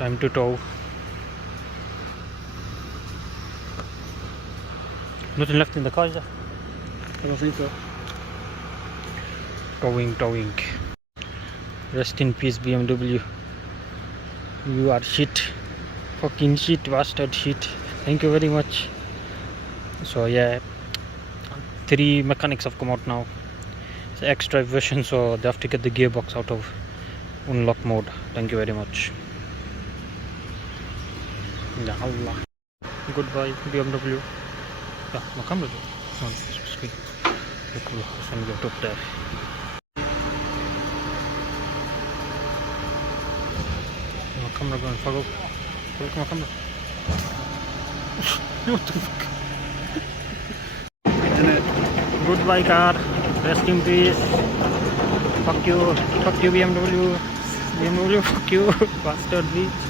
Time to tow. Nothing left in the car, is there? I don't think so. Towing. Rest in peace, BMW. You are shit. Fucking shit, bastard shit. Thank you very much. So yeah, 3 mechanics have come out now. It's the XDrive version, so they have to get the gearbox out of unlock mode. Thank you very much. Ya Allah. Goodbye, BMW. Yeah, my camera on screen. Look, send you up there. My camera going fuck up. Look at my camera. What the fuck? Goodbye car. Rest in peace. Fuck you BMW. BMW, fuck you. Bastard bitch.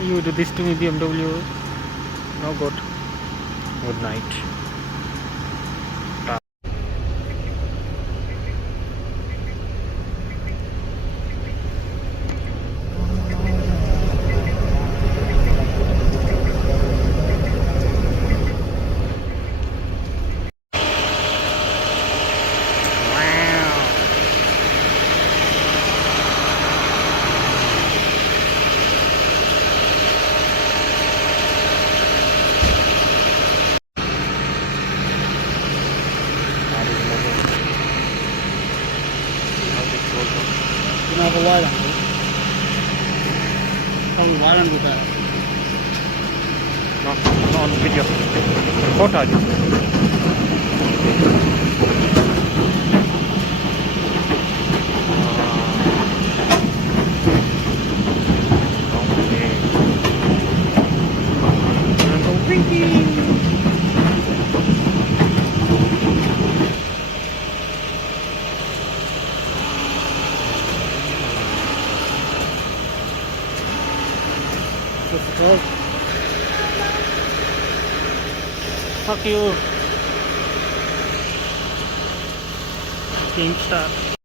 You do this to me, BMW. No good. Good night. You don't have a light on it. Probably light on the back. No, not on video. Photo. Fuck you. Game start.